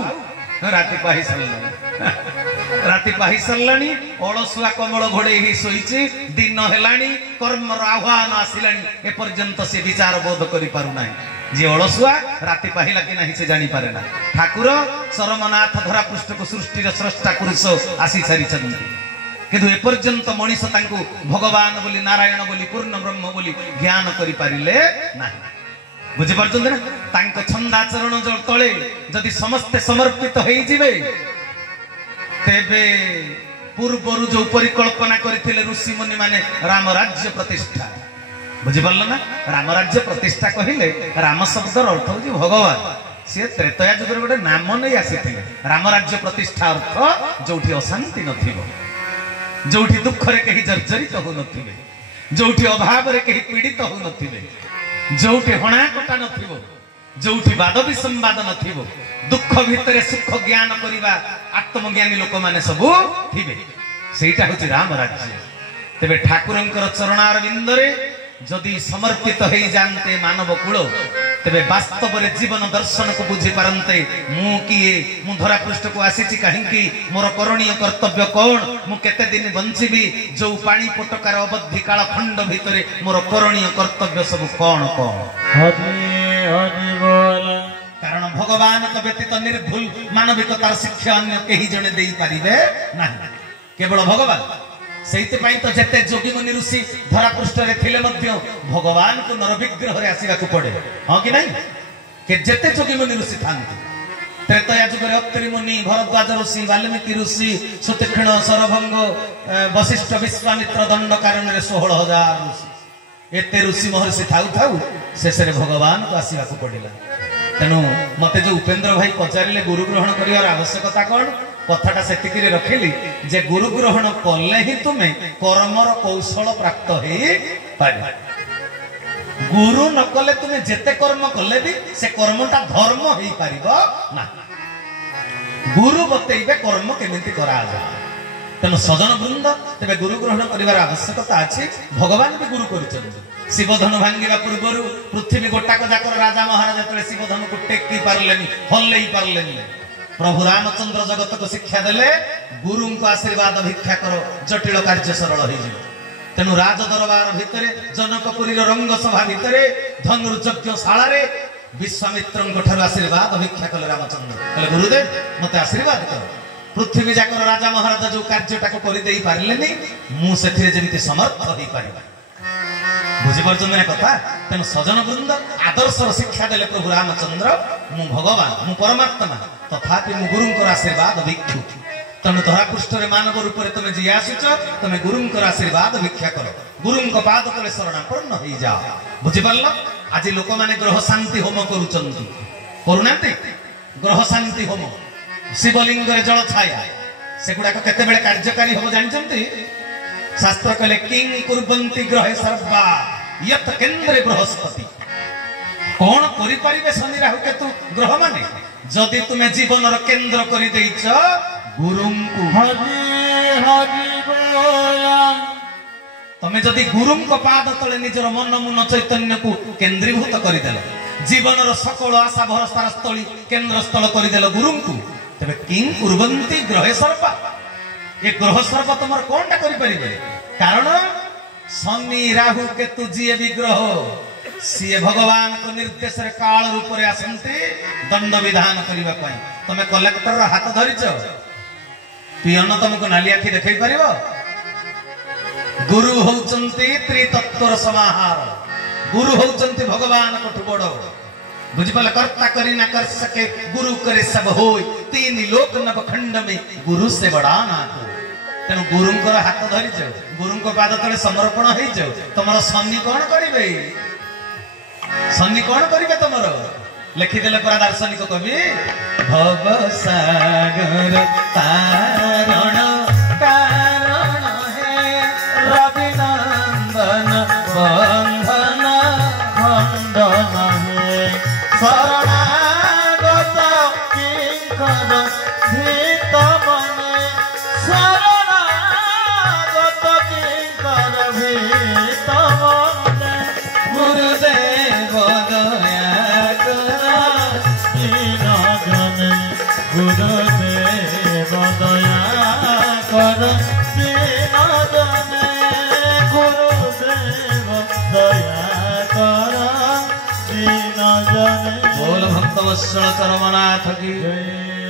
राति पाही सरलानी राति पाही सरलानी अलसुआ कमल घोड़े ही शोची दिन हेलानी कर्मर आह्वान आसिलानी एपर्यंत से विचार बोध करि पारु नाही जे अलसुआ राति पाहिला कि नाही से जानि पारे ना ठाकुर सरमनाथ धरा पृष्ठ को सृष्टि स्रष्टा पुरुष आसी सारी चंदी किंतु एपर्यंत मनीष तांको भगवान बोली नारायण बोली पूर्ण ब्रह्म बोली ज्ञान करि पारिले नाही बुझी पारछन ना तांको छंदाचरण जल तळे जदि समस्त समर्पित होई जिवे तेबे पूर्वरु जो परिकल्पना करथिले ऋषि मुनि माने राम राज्य प्रतिष्ठा बुझी पारल ना राम राज्य प्रतिष्ठा कहिले राम शब्दर अर्थ होची भगवान से त्रेतया जुगर गोटे नाम नै आसीथिले राम राज्य प्रतिष्ठा अर्थ जोठी अशांति नथिबो जोठी दुख रे कहीं जर्जरित हो नथिबे जोठी अभाव रे कहीं पीड़ित हो नथिबे जोठी हणा कटा नथिबो जोठी वाद विसंवाद नथिबो दुख भितरे सुख ज्ञान करिबा आत्मज्ञानी लोक माने सब थिबे सेटा होची राम राज्य तेबे ठाकुरंकर चरणार बिंदरे जदि समर्पित हो जानते मानव कूल तेबे वास्तव रे जीवन दर्शन को बुझी पारंते मु किए मु धरा पृष्ठ को आसीची कहीं मोर करणीय कर्तव्य कौन मु केते दिन बंचिबी जो पानी पोटकार अवधि काल खंड भितरे मोर करणीय कर्तव्य सब कौन कौन कारण भगवान तो व्यतीत निर्भुल मानविकतार शिक्षा अन्य कहीं जने दे पारिबे नाही केवल भगवान सेइते पाई तो जते जोगी मुनि ऋषि धरा पृष्ठ रे थिले मध्य भगवान को नर विग्रह रे आसीबा को पड़े हां कि नहीं के जते जोगी मुनि ऋषि थांती त्रेतया जुग रे अत्रि मुनि भरद्वाज ऋषि वाल्मीकि ऋषि सुतीक्षण सरभंग वशिष्ठ विश्वामित्र दंड कारण रे 16000 ऋषि एते ऋषि महर्षि थाउ थाउ शेष रे भगवान को आसीबा को पड़िला तेनु मते जो उपेंद्र भाई पचारिले गुरु ग्रहण करिवार आवश्यकता कोन कथाटा से रखिली जे गुरु ग्रहण कले ही तुम्हें कर्मर कौशल प्राप्त हो गुरु न कले तुम्हें जेते कर्म कले भी से कर्मटा धर्म हो पार ना गुरु बतेबे कर्म केमिति करा जाए तेणु सजन वृंद तेरे गुरु ग्रहण कर आवश्यकता अच्छी भगवान भी गुरु कर शिवधनु भांगा पूर्वर पृथ्वी गोटाक जाकर राजा महाराज जो शिवधनु को टेकी पारे हल्ले पारे प्रभु रामचंद्र जगत को शिक्षा देले गुरु को आशीर्वाद भिक्षा कर जटिल कार्य सरल हो तेणु राज दरबार भितर जनकपुरी रंगसभा भितर धनुर्यज्ञशाला विश्वामित्र आशीर्वाद भिक्षा कले रामचंद्र कहले गुरुदेव मत आशीर्वाद कर पृथ्वी जाकर राजा महाराजा जो कार्यटा करदे पारे मुझे समर्थ हो पार बुझीपार ना कथा तेणु सजन वृंद आदर्श शिक्षा देले प्रभु रामचंद्र मु भगवान मु परमात्मा तथापि मु गुरुंकर आशीर्वाद भिक्षु तेणु धरापृष्ठ मानव रूप में तुम जी आसुच तुम गुरुंकर आशीर्वाद भिक्षा कर गुरुंक पाद तले शरणापन्न हो जाओ बुझीपार आज लोक मैंने ग्रह शांति होम करुना ग्रह शांति होम शिवलिंग जल छाया सेगुड़ाक केते बेले कार्यकारी हम जानते शास्त्र कहले किंग कुर्वन्ति ग्रहे सर्वा यत केंद्रे बृहस्पति कौन करिपारिबे शनि राहु केतु ग्रह माने जदि तुमे जीवनर केंद्र करि देइछ गुरुंकु हरि हरि बोला तमे जदि गुरुंक पाद तले निजर मन मुन चैतन्य को केंद्रीभूत करिदेल जीवनर सकल आशा भरोसार स्थली केंद्र स्थल करिदेल गुरुंकु तबे किंग कुर्वन्ति ग्रहे सर्वा ये ग्रह सर्व तुम कौनटा करें कारण शनि राहु केतु जी विग्रह सी भगवान को निर्देश काल रूप में आसते दंड विधान करने तुम कलेक्टर हाथ धरीच पियन तुमको नाली आखि देखई पार गुरु होउचंती त्रितत्वर समाहार गुरु होउचंती भगवान को बड़ बुझिपाल कर्ता करी ना कर सके गुरु करे सब होय तीन लोक नवखंड में गुरु से बड़ा ना को तेणु गुरुंकर हाथ धरी जाओ गुरुंक पाद तले समर्पण हो जाओ तुमर शनि कौन करिवे शनि कौन करिवे तुमर लिखिदेले पूरा दार्शनिक कवि भव सागर तारण कारण है रवि नंदन बंधन खंडन है शरणागत किंकर भीत मने शरणागत किंकर भीत मने गुरुदेव दया कर दीन जने गुरुदेव दया कर दीन जने गुरुदेव दया कर दीन जने बोल भक्त वत्सल चरमनाथ की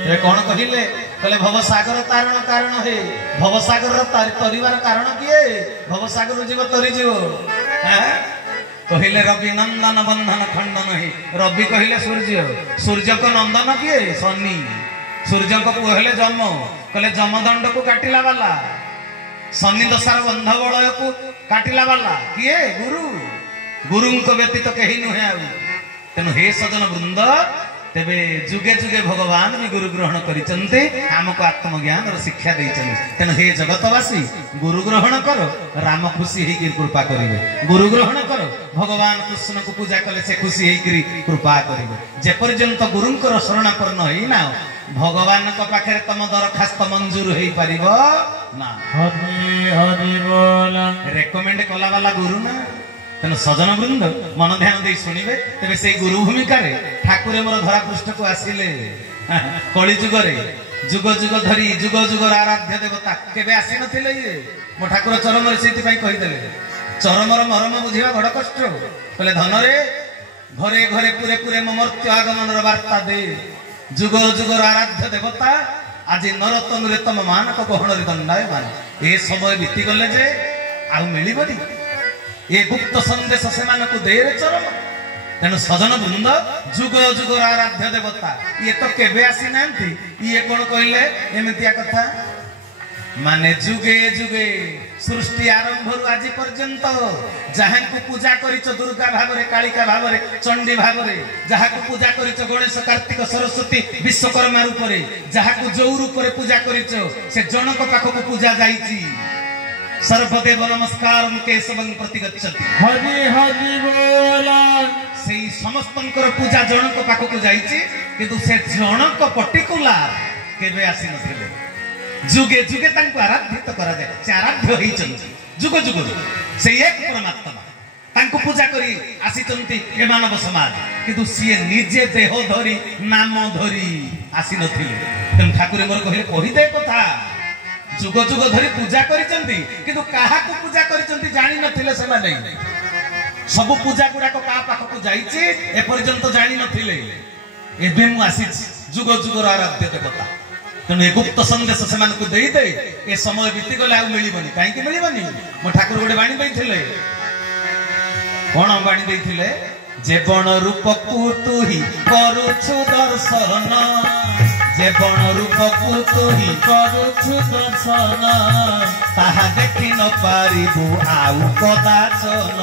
ये कौन कहले कहले भवसागर तारण कारण है भवसागर तरिवार कारण किए भवसागर जीव तरी जीव कहले रवि नंदन बंधन खंडन है रवि कहले सूर्य सूर्य को नंदन किए शनि सूर्य को कहले जम कहले जमदंड को काटिला वाला शनि दशार बंध बलय को काटिला वाला किए गुरु गुरुंक व्यतीत कहीं नुहे आ तेणु हे सजन वृंद तेबे जुगे जुगे भगवान भी गुरु ग्रहण करिचंते हमको आत्मज्ञान और शिक्षा देइचंते तेणु हे जगतवासी गुरु ग्रहण करो राम खुशी हेकि कृपा करिवे गुरु ग्रहण करो भगवान कृष्ण को पूजा कले से खुशी हेकि कृपा करिवे जे पर्यंत गुरुंकर शरणापन्न होई ना भगवान को पाखे तम दरखास्त मंजूर होई परिबो ना हरि हरि बोला रेकमेंड कला वाला गुरु ना तेणु सजन वृंद मन ध्यान दे शुणिबे तेबे से गुरु भूमिका रे ठाकुर मोर धरा पृष्ठ को आसिले कली जुग रे जुग जुग धरी जुग जुग आराध्य देवता केबे आसी नथिले ये मो ठाकुर चरम रे सेति पई कहि देले चरमर मरम बुझिबा बड़ कष्ट कहले धन रे घरे घरे पुरे पुरे ममर्त्य आगमन र वार्ता दे जुग जुग आराध्य देवता आज नरतन रे तम मानक गहन रे दंडाय मान ए समय बीती गले जे आ मिलिबनी ये गुप्त संदेश से देरे चरम तेणु सजन वृंद जुग जुग आराध्य देवता ये तो केबे आसी नांती ये कौन कहले एमितिया कथा माने जुगे जुगे सृष्टि आरंभ आज पर्यंत जहाँ को पूजा करिच दुर्गा भावरे कालिका भावरे चंडी भावरे जहाँ को पूजा करिच गणेश कार्तिक सरस्वती विश्वकर्मा रूप रे जहाँ को जो रूप रे पूजा करिच से जनक पाख को पूजा जाईची सर्वदेव नमस्कार केशवं प्रति गच्छति हरि हरि बोला से समस्तंकर पूजा जनक पाख को जाईची किंतु से जनक पर्टिकुलर केबे आसी नथिले जुगे जुगे तांको आराधित करा जाय से आराध्य होइचंती जुग जुग से एक परमात्मा तांको पूजा करी आसीचंती ए मानव समाज किंतु सिए निजे देह धरी नाम धरी आसी नथिले तम ठाकुर मोर कहिले कहि दे कथा जुग जुग धरी पूजा करिसंती किंतु काहा को पूजा करिसंती जानि नथिले सेमाने सब पूजा गुड़ाक का पाखक जाइए एपर्यंत जानी नथिले एबे मु आसी जुग जुगर आराध्य देवता तेणु ए गुप्त संदेश से दे दे ए समय बीती गले आ मिलबनी कहीं मिलबनी मो ठाकुर गोटे बाणी देथिले कौन बाणी देथिले जेबण रूप को तू ही करूछु दर्शन जेबण रूप को तू ही करूछु दर्शन ताहा देखि न पारिबु आउ कदाचन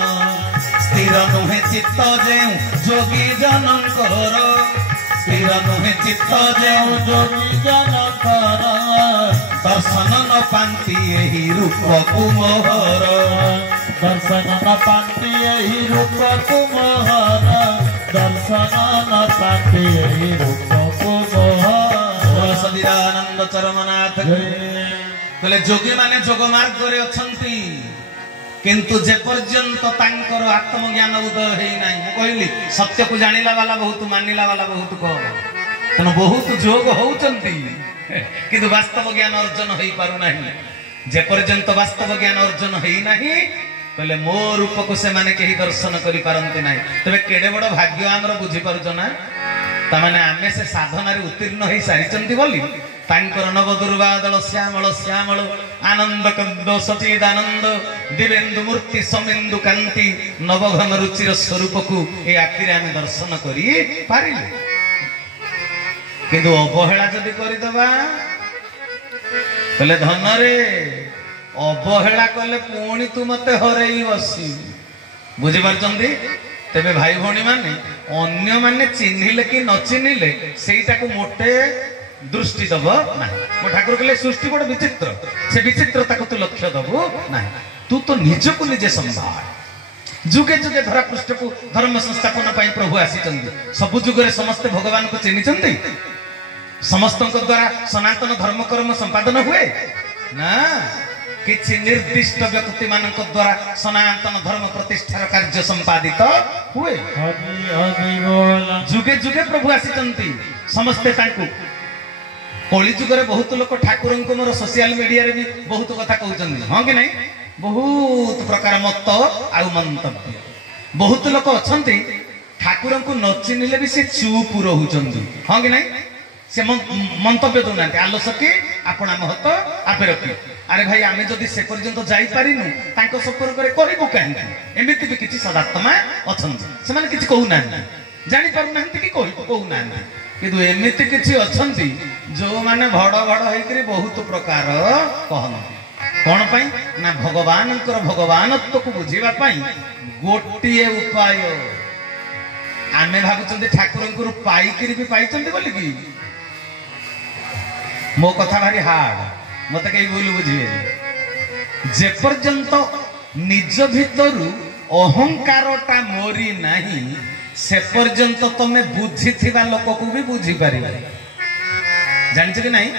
स्थिर नुहे चित्त जेउ जोगी जनकर स्थिर नुहे चित्त जेउ जोगी जनकर दर्शन न पांति एही रूप कुमोहर दर्शन न पांति एही रूप कुमोहर दर्शन न पांति एही रूप कुमोहर सदिरानंद चरमनाथ कहले जोगी माने जोग मार्ग रे अछंती किंतु जे पर्यंत तांकर आत्मज्ञान उदय है ना कहली सत्य को जानिला वाला बहुत मानिला वाला बहुत कम तेणु बहुत जोग होउचंती किंतु वास्तव ज्ञान अर्जन हो पारु नहीं जे पर्यंत वास्तव ज्ञान अर्जन है नहीं कहले मो रूप को से माने कहीं दर्शन करि पारंती नहीं तबे केडे बड़ भाग्य हमर बुझी पारुछ ना तामाने आमे से साधना रे उत्तीर्ण होई सारिचंती बोली तांकर नव दुर्वादल श्यामल श्यामल आनंद कंद सचिदानंद दिवेन्दु मूर्ति समेन्दु कांति नवघन रुचिर स्वरूप को ए आखिरे आमे दर्शन करी पारिले किंतु अवहेला जदि करिदबा कहले धन रे अवहेला कले पुणी तू मते हरई बसी बुझी पारचंदी तेबे भाई भौणी माने अन्य माने चिन्हिले कि न चिन्हिले सेटा को मोटे दृष्टि दब ना मो ठाकुर कहले सृष्टि बड़ विचित्र से विचित्रता को तू लक्ष्य दबो ना तू तो निज को निजे संभाल जुगे जुगे धरा पृष्ठ को धर्म संस्थापन पाई प्रभु आसीचंदी सब जुगरे समस्त भगवान को चिन्हिचंदी समस्त द्वारा सनातन धर्म कर्म संपादन हुए ना किछि निर्दिष्ट व्यक्ति मानक द्वारा सनातन धर्म प्रतिष्ठार कार्य संपादित हुए जुगे जुगे प्रभु आसीचंती समस्ते तांकु कली जुगरे बहुत लोक ठाकुर को मोर सोशल मीडिया रे भी बहुत कथा कहउचंदी हां कि नहीं बहुत प्रकार मत आ मंतव्य बहुत लोक अछंती ठाकुर को न चिन्हिले भी से चुप रहउचंदी हां कि नहीं से मंतव्य दो नांती आलोचकी आपणा महत आपे रखी अरे भाई आमे जदि से पर्यंत जाई पारिनु तांको संपर्क रे करिबो काहे एमिति भी किछि सदात्मा अछंती से माने किछि कहू नांती जानि पारु नांती कि कहू नांती किंतु एमिति किछि अछंती जो माने भड़ भड़ होइकरी बहुत प्रकार कहनती कोन पई ना भगवानकर भगवानत्व को बुझीबा पई गोटिए उपाय आमे भाबुचंती ठाकुरंकर पाइकरी भी पाइचंती बोली कि मो कथा भारी हार्ड मत कहीं भूल बुझे जे पर्यंत निज भितर अहंकारटा मोरी नहीं से पर्यंत तमे बुझी थिबा लोक को भी बुझी पारि जानिछ कि नहीं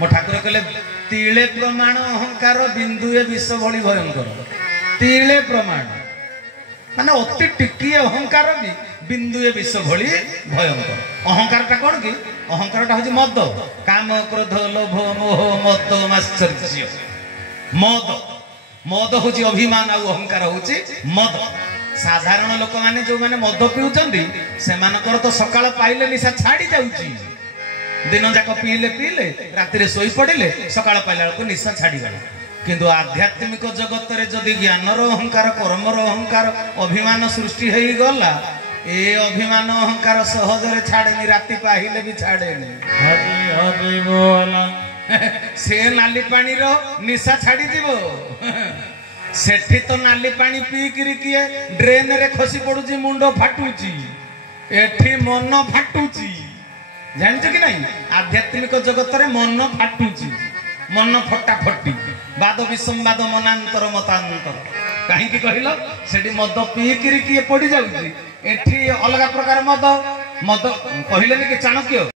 मो ठाकुर कहले तिले प्रमाण अहंकार बिंदुए विष भली भयंकर तिले प्रमाण माने अति टिकिए अहंकार भी बिंदुए विष भली भयंकर अहंकारटा कोन कि अहंकारटा होछि मद काम क्रोध लोभ मोह मद माश्चर्य मद मद होछि अभिमान आ अहंकार होछि मद साधारण लोक माने जो माने मद पिउचंदी से मानकर तो सकाळ पाइले निशा छाडी जाउची दिन जाक पीले पीले राति रे सोई पड़िले सकाळ पाइला को निशा छाडी गला किंतु आध्यात्मिक जगत रे जदि ज्ञानर अहंकार कर्मर अहंकार अभिमान सृष्टि हेई गला ए अभिमान अहंकार सहज रे छाड़ेनी राति पाहिले भी छाड़ेनी हरि हरि बोला से नाली पानी रो निशा छाड़ी दिबो सेठी तो नाली पानी पी किरी किए ड्रेन रे खसी पडुची मुंडो फाटुची एठी मन फाटुची जानछ कि नहीं आध्यात्मिक जगत रे मन फाटुची मन फटाफटी वाद विसंवाद मनांतर मतांतर कहीं की कहलो सेठी मद पी किरी किए पड़ी जाउची एठी अलग प्रकार मद मद कहले कि चाणक्य